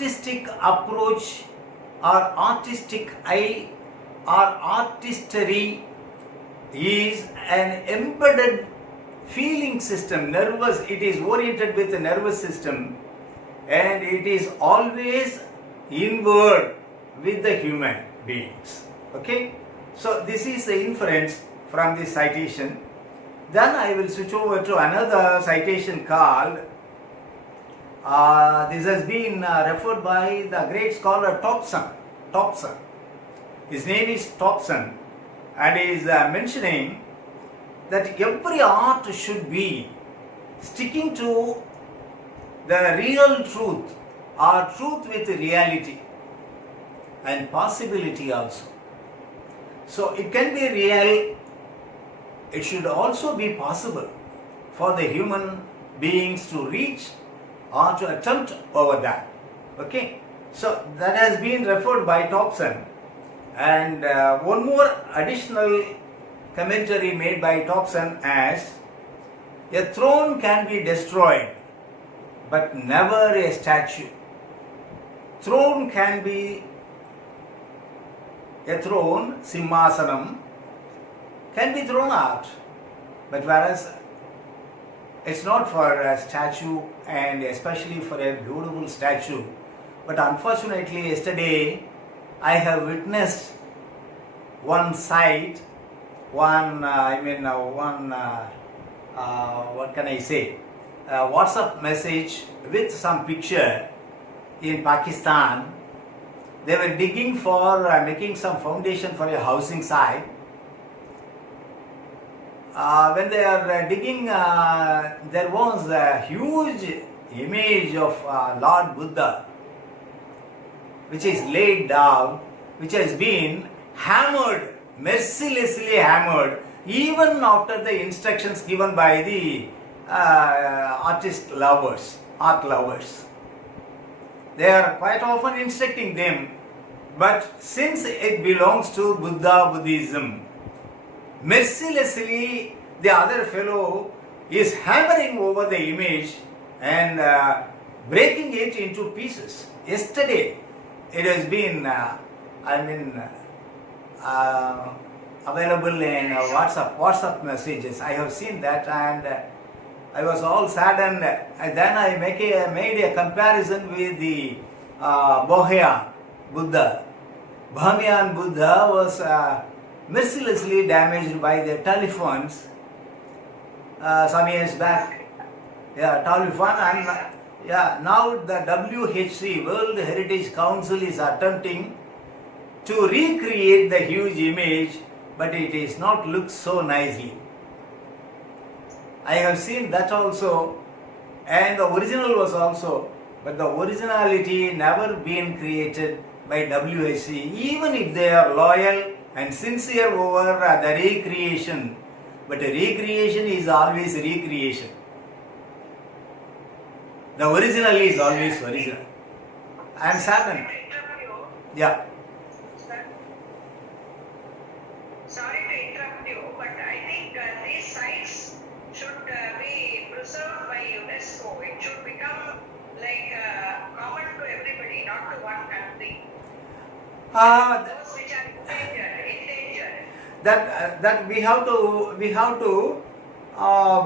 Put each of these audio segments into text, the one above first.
artistic approach or artistic eye or artistry is an embedded feeling system, nervous, it is oriented with the nervous system, and it is always inward with the human beings. Okay, so this is the inference from this citation. Then I will switch over to another citation called, this has been referred by the great scholar Thompson. His name is Thompson, and he is mentioning that every art should be sticking to the real truth or truth with reality and possibility also. So it can be real, it should also be possible for the human beings to reach or to attempt over that. Okay, so that has been referred by Thompson. And one more additional commentary made by Thompson as, a throne can be destroyed but never a statue. Throne can be, a throne, simhasanam, can be thrown out, but whereas it's not for a statue, and especially for a beautiful statue. But unfortunately, yesterday I have witnessed one sight, what can I say, a WhatsApp message with some picture in Pakistan. They were digging for making some foundation for a housing site. When they are digging, there was a huge image of Lord Buddha, which is laid down, which has been hammered, mercilessly hammered, even after the instructions given by the art lovers. They are quite often instructing them, but since it belongs to Buddhism, mercilessly the other fellow is hammering over the image and breaking it into pieces. Yesterday it has been available in WhatsApp messages. I have seen that, and I was all saddened. And then I made a comparison with the Bohemian Buddha. Bohemian Buddha was mercilessly damaged by the telephones some years back. Telephone, and now the WHC, World Heritage Council, is attempting to recreate the huge image, but it is not looked so nicely. I have seen that also, and the original was also, but the originality never been created by WHC, even if they are loyal and sincere over the recreation. But recreation is always recreation. The original is always original. I am saddened. Yeah. Sorry to interrupt you, but I think these sites should be preserved by UNESCO. It should become like common to everybody, not to one country. Those which are endangered. That we have to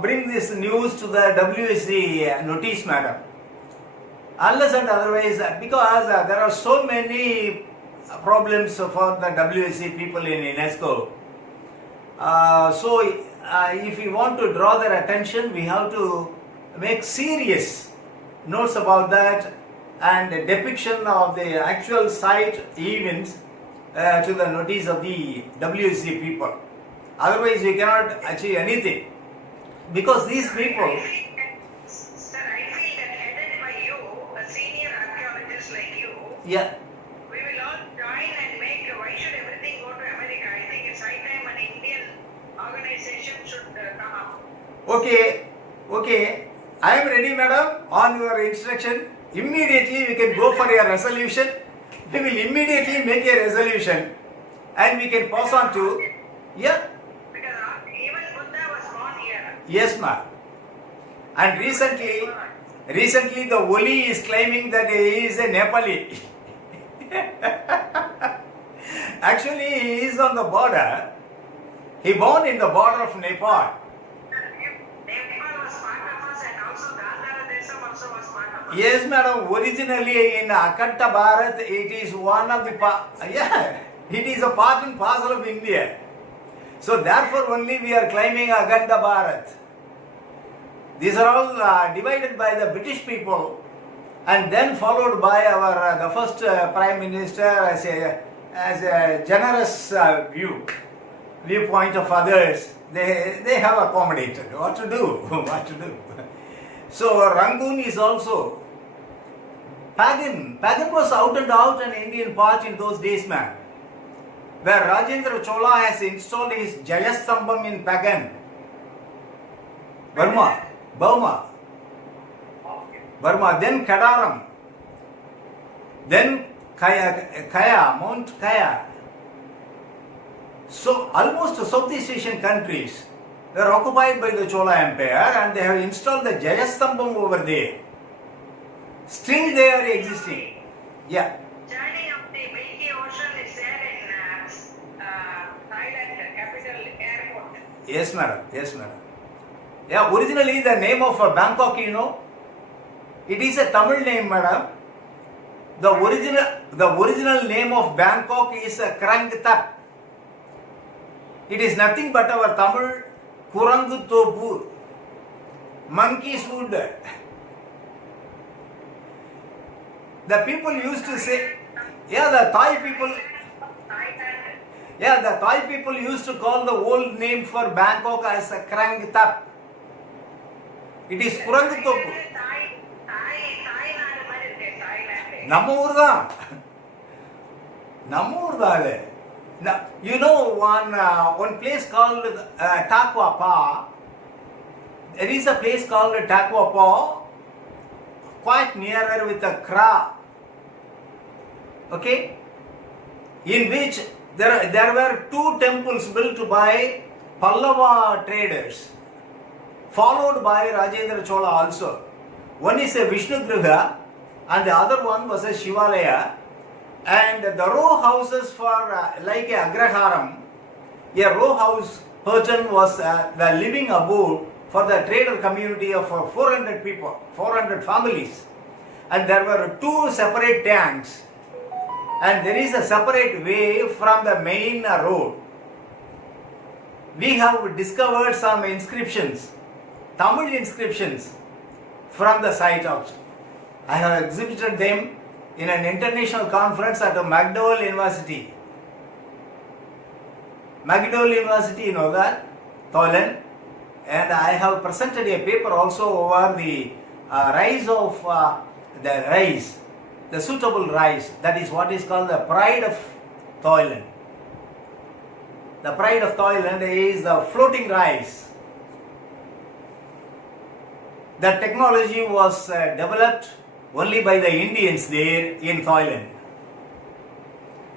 bring this news to the WHC notice, madam. Unless and otherwise, because there are so many problems for the WHC people in UNESCO. So if we want to draw their attention, we have to make serious notes about that and depiction of the actual site events to the notice of the WHC people. Otherwise, we cannot achieve anything. Because these people... Sir, I feel that headed by you, a senior archaeologist like you, Yeah. we will all join and make, why should everything go to America? I think it's high time an Indian organization should come up. Okay. I am ready, madam, on your instruction. Immediately we can go for a resolution. We will immediately make a resolution and we can pass on to... Yeah. Because even Buddha was born here. Yes, ma'am. And recently Recently, the Oli is claiming that he is a Nepali. Actually, he is on the border. He born in the border of Nepal. Nepal was part of us and also Gandhara Desam also was part of us. Yes, madam. Originally in Akanta Bharat, it is one of the it is a part and parcel of India. So therefore, only we are claiming Akhanda Bharat. These are all divided by the British people, and then followed by our the first Prime Minister as a generous viewpoint of others. They have accommodated. What to do? What to do? So Rangoon is also pagan. Pagan was out and out an Indian part in those days, man. Where Rajendra Chola has installed his Jayastambam in Pagan. Burma. Burma, then Kadaram, then Kaya, Mount Kaya. So almost Southeast Asian countries were occupied by the Chola Empire, and they have installed the Jayastambam over there. Still they are existing. Yeah. Journey of the Milky Ocean is there in Thailand, capital airport. Yes, madam. Yes, madam. Yeah, originally the name of Bangkok, you know, it is a Tamil name, madam. The original name of Bangkok is Krangtap. It is nothing but our Tamil Kurangu Topu, monkey's wood. The people used to say, the Thai people used to call the old name for Bangkok as Krangtap. It is Kurangu Topu. நம்ம ஊர் தான். You know one place called Takwa Pa. There is a place called Takwa Pa, quite nearer with a Kra. Okay? In which there were two temples built by Pallava traders, followed by Rajendra Chola also. One is a Vishnu Griha, and the other one was a Shivalaya. And the row houses for like a Agraharam, a row house person was the living abode for the trader community of 400 people, 400 families. And there were two separate tanks, and there is a separate way from the main road. We have discovered some inscriptions, Tamil inscriptions from the site also. I have exhibited them in an international conference at McDowell University. McDowell University, you know that, Thailand. And I have presented a paper also over the rise of the rice, the suitable rice. That is what is called the pride of Thailand. The pride of Thailand is the floating rice. The technology was developed only by the Indians there in Thailand.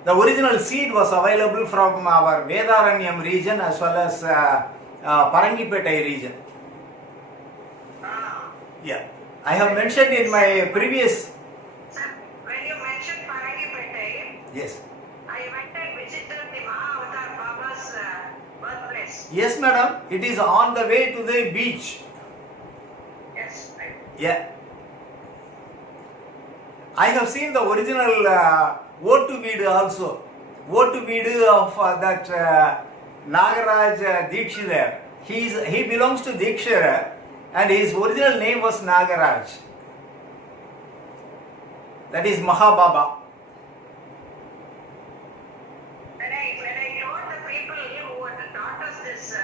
The original seed was available from our Vedaranyam region as well as Parangipetai region. Yeah, I have mentioned in my previous. Sir, when you mentioned Parangipetai, Yes. I went and visited the Mahavatar Baba's birthplace. Yes, madam. It is on the way to the beach. Yes, right. Yeah. I have seen the original Otu Veedu also. Otu Veedu of that Nagaraj Dikshidhar. He belongs to Dikshara, and his original name was Nagaraj. That is Mahababa. When I told the people who had taught us this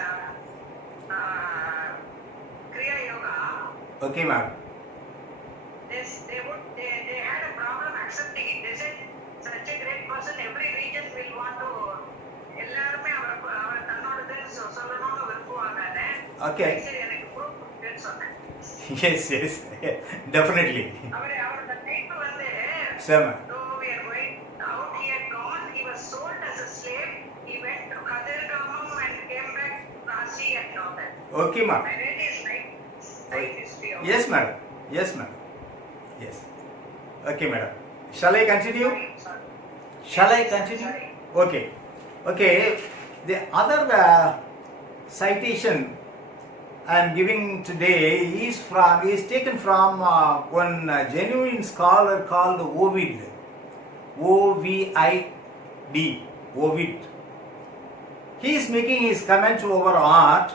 Kriya Yoga, Okay, ma'am. they had a problem accepting it. They said, such a great person, every region will want to, எல்லாருமே அவர் தன்னோடதுன்னு சொல்லணும்னு விரும்புவாங்க. Okay. சரி, எனக்கு proof இருக்குன்னு சொன்னேன். Yes, definitely. அவரோட type வந்து, Sir, ma'am. though we are going out, he had gone, he was sold as a slave, he went to Kadirgamam and came back to Kashi and all that. Okay, ma'am. I read his life history of Yes, madam. Yes, ma'am. Okay, madam. Shall I continue? Sorry. Shall I Yes, sir, continue? sorry. Okay. Okay. The other citation I am giving today is taken from one genuine scholar called Ovid. O-V-I-D. Ovid. He is making his comment over art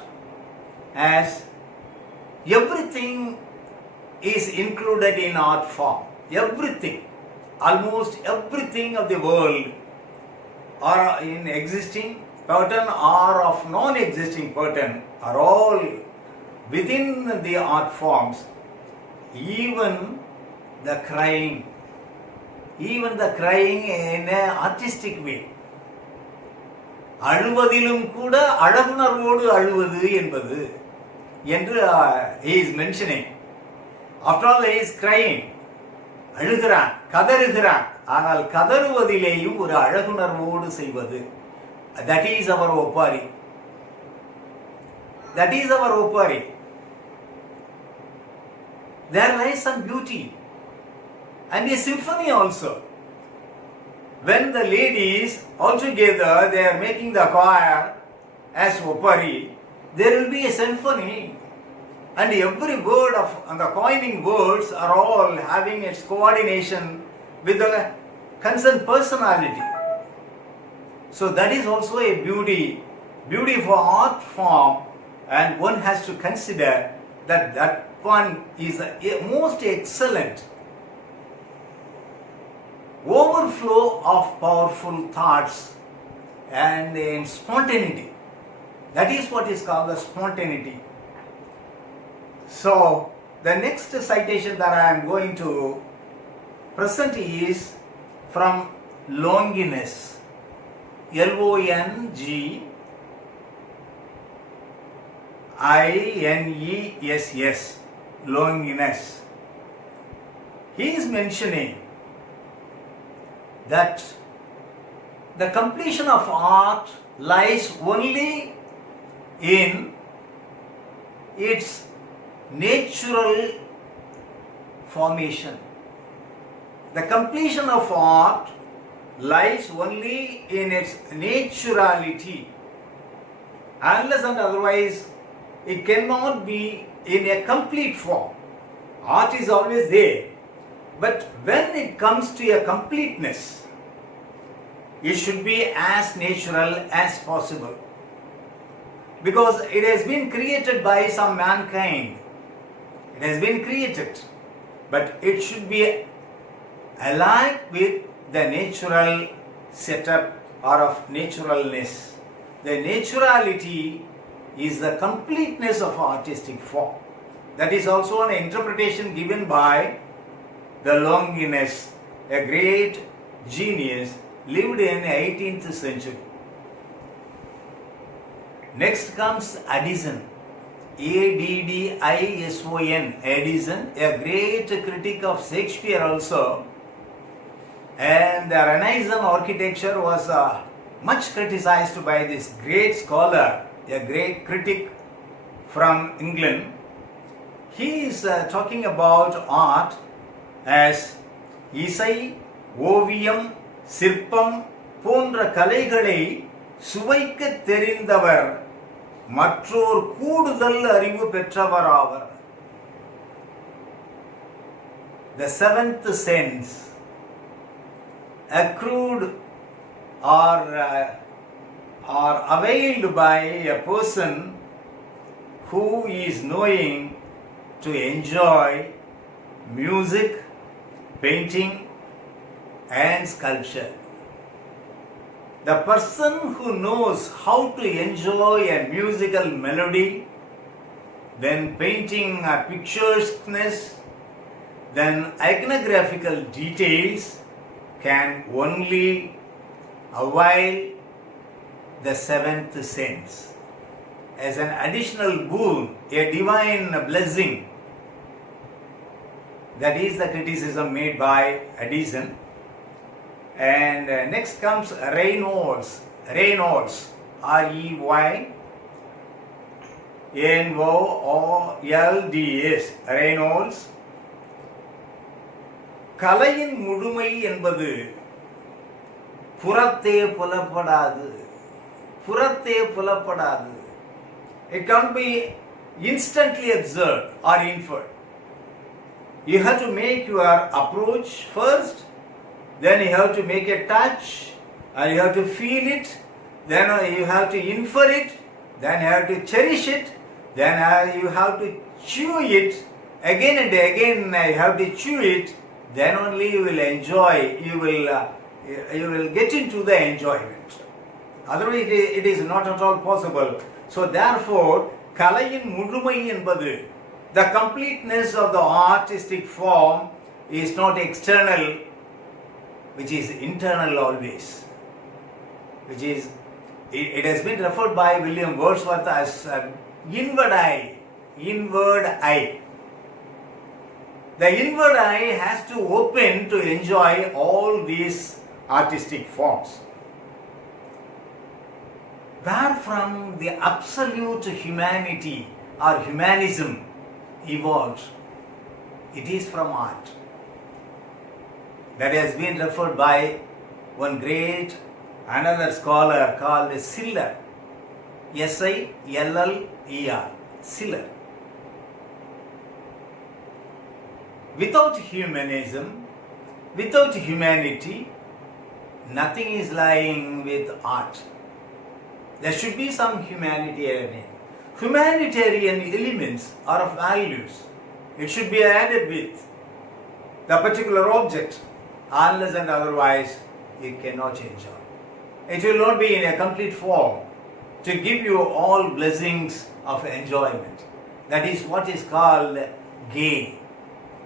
as everything is included in art form. Everything. Almost everything of the world or in existing pattern or of non-existing pattern are all within the art forms. Even the crying in an artistic way. அழுவதிலும் கூட அழகுணர்வோடு அழுவது என்பது என்று he is mentioning. After all, he is crying. அழுகிறான், கதறுகிறான். ஆனால் கதறுவதிலேயும் ஒரு அழகுணர்வோடு செய்வது. That is our ஒப்பாரி. That is our ஒப்பாரி. There lies some beauty and a symphony also. When the ladies all together they are making the choir as opari, there will be a symphony, and every word of and the coining words are all having its coordination with the concerned personality. So that is also a beauty for art form, and one has to consider that one is a most excellent overflow of powerful thoughts and spontaneity. That is what is called the spontaneity. So the next citation that I am going to present is from Longinus. Longiness. Longinus. He is mentioning that the completion of art lies only in its natural formation. The completion of art lies only in its naturality. Unless and otherwise, it cannot be in a complete form. Art is always there. But when it comes to a completeness, it should be as natural as possible. Because it has been created by some mankind. It has been created. But it should be aligned with the natural setup or of naturalness. The naturality is the completeness of artistic form. That is also an interpretation given by the Longinus, a great genius, lived in 18th century. Next comes Addison, Addison, Addison, a great critic of Shakespeare also. And the Renaissance architecture was much criticized by this great scholar, a great critic from England. He is talking about art as இசை, ஓவியம், சிற்பம் போன்ற கலைகளை சுவைக்க தெரிந்தவர் மற்றோர் கூடுதல் அறிவு பெற்றவராவர். The seventh sense accrued or availed by a person who is knowing to enjoy music, painting and sculpture. The person who knows how to enjoy a musical melody, then painting picturesqueness, then iconographical details can only avail the seventh sense as an additional boon, a divine blessing. That is the criticism made by Addison. And next comes Reynolds, R-E-Y-N-O-O-L-D-S, Reynolds. கலையின் முழுமை என்பது புறத்தே புலப்படாது. புறத்தே புலப்படாது. It can't be instantly observed or inferred. You have to make your approach first, then you have to make a touch, and you have to feel it, then you have to infer it, then you have to cherish it, then you have to chew it, again and again you have to chew it, then only you will enjoy, you will get into the enjoyment. Otherwise it is not at all possible. So therefore, கலையின் முழுமை என்பது, the completeness of the artistic form is not external, which is internal always. Which is, it has been referred by William Wordsworth as inward eye. Inward eye. The inward eye has to open to enjoy all these artistic forms. Where from the absolute humanity or humanism evolved? It is from art. That has been referred by one great, another scholar called Schiller. Schiller. Schiller. Without humanism, without humanity, nothing is lying with art. There should be some humanitarian elements or of values. It should be added with the particular object. Unless and otherwise, you cannot enjoy. It will not be in a complete form to give you all blessings of enjoyment. That is what is called gay.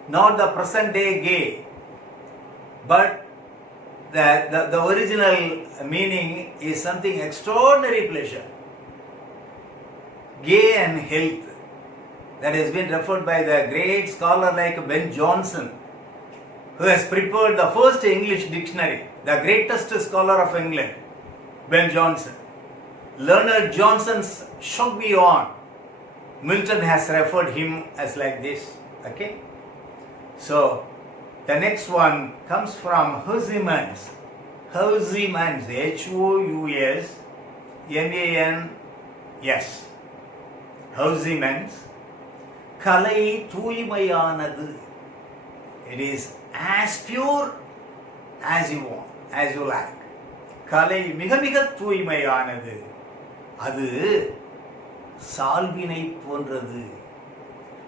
Not the present day gay, but the original meaning is something extraordinary pleasure. Gay and health. That has been referred by the great scholar like Ben Jonson, who has prepared the first English dictionary, the greatest scholar of England, Ben Jonson. Leonard Johnson's should be on. Milton has referred him as like this. Okay? So, the next one comes from Huysmans. Huysmans, H-O-U-S-M-A-N-S. Huysmans. கலை தூய்மையானது. It is as pure as you want, as you like. கலை மிக மிக தூய்மையானது. அது சால்வினை போன்றது.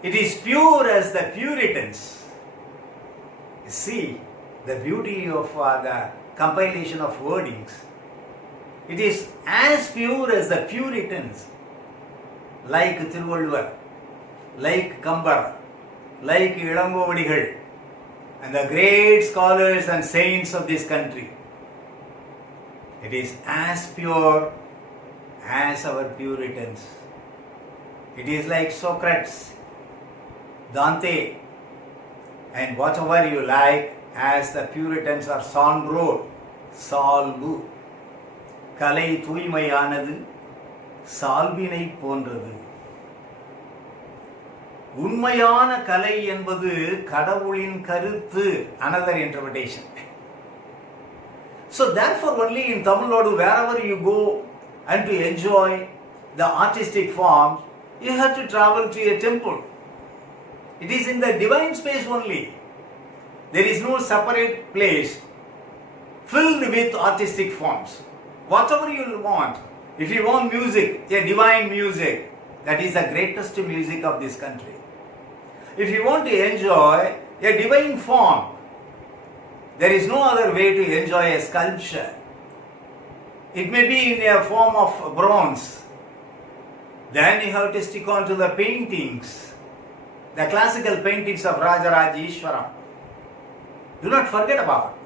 It is pure as the Puritans. See the beauty of the compilation of wordings. It is as pure as the Puritans, like Thiruvalluvar, like Kambar, like Ilangovadigal, and the great scholars and saints of this country. It is as pure as our Puritans. It is like Socrates, Dante, and whatever you like, as the Puritans are salvu. கலை தூய்மையானது, சால்வினை போன்றது. உண்மையான கலை என்பது கடவுளின் கருத்து. Another interpretation. So therefore only in Tamil Nadu, wherever you go and to enjoy the artistic forms, you have to travel to a temple. It is in the divine space only. There is no separate place filled with artistic forms. Whatever you want. If you want music, a divine music, that is the greatest music of this country. If you want to enjoy a divine form, there is no other way to enjoy a sculpture. It may be in a form of bronze. Then you have to stick on to the paintings, the classical paintings of Rajarajeshwaram. Do not forget about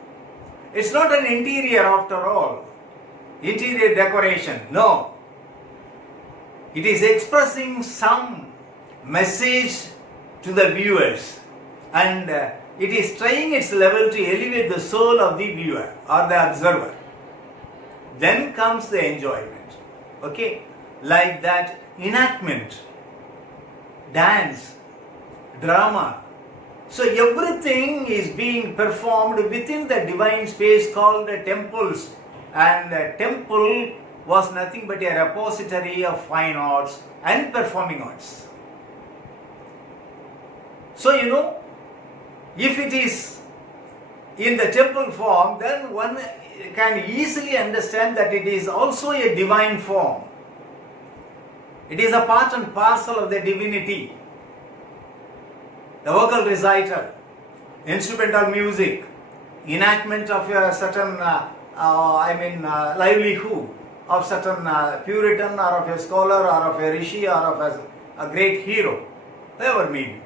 it. It's not an interior after all. Interior decoration. No. It is expressing some message to the viewers, and it is trying its level to elevate the soul of the viewer or the observer. Then comes the enjoyment. Okay? Like that enactment, dance, drama, So everything is being performed within the divine space called the temples. And the temple was nothing but a repository of fine arts and performing arts. So if it is in the temple form, then one can easily understand that it is also a divine form. It is a part and parcel of the divinity. The vocal recital, instrumental music, enactment of a certain, livelihood of certain Puritan or of a scholar or of a rishi or of a great hero, whoever may be.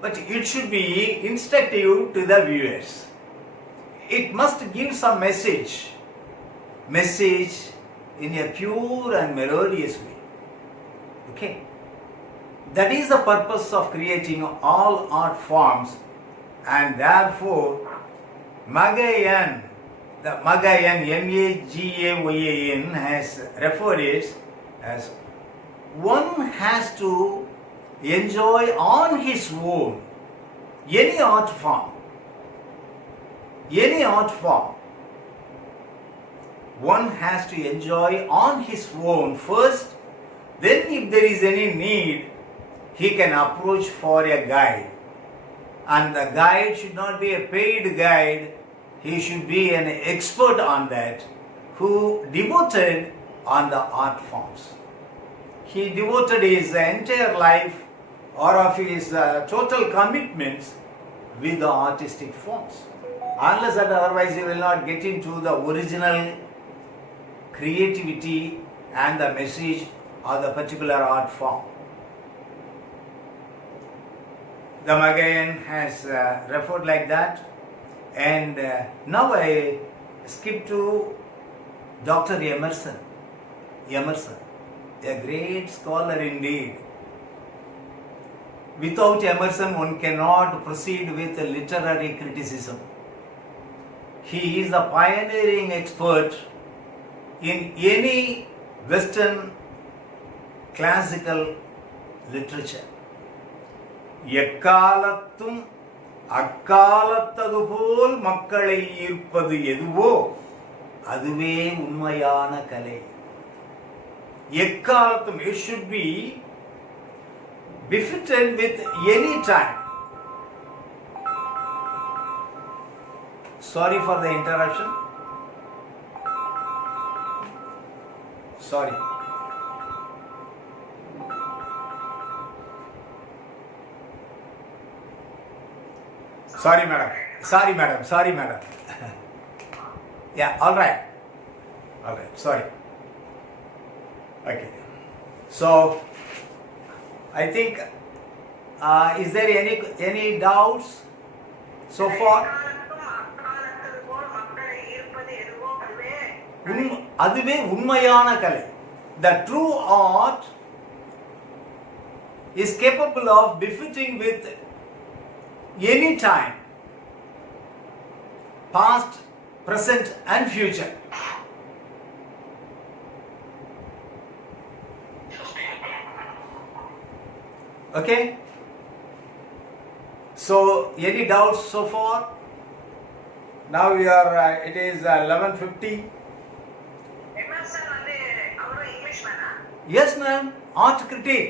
But it should be instructive to the viewers. It must give some message in a pure and melodious way. Okay? That is the purpose of creating all art forms, and therefore Magayan, the Magayan, Magayan has referred it as one has to enjoy on his own any art form. One has to enjoy on his own first, then if there is any need, he can approach for a guide. And the guide should not be a paid guide, he should be an expert on that, who devoted on the art forms. He devoted his entire life or of his total commitments with the artistic forms. Unless and otherwise he will not get into the original creativity and the message of the particular art form. The Magayan has referred like that, and now I skip to Dr. Emerson, a great scholar indeed. Without Emerson, one cannot proceed with literary criticism. He is a pioneering expert in any Western classical literature. எக்காலத்தும் அக்காலத்தது போல் மக்களை ஈர்ப்பது எதுவோ அதுவே உண்மையான கலை. எக்காலத்தும், it should be befitted with any time. Sorry for the interruption. Sorry. Sorry, madam. Yeah, all right. Sorry. Okay. So, I think, is there any doubts so far? அதுவே உண்மையான கலை. The true art is capable of befitting with any time, past, present and future. Okay? So, any doubts so far? Now we are, it is 11:50. Emerson, Englishman? Yes, ma'am. Art critic.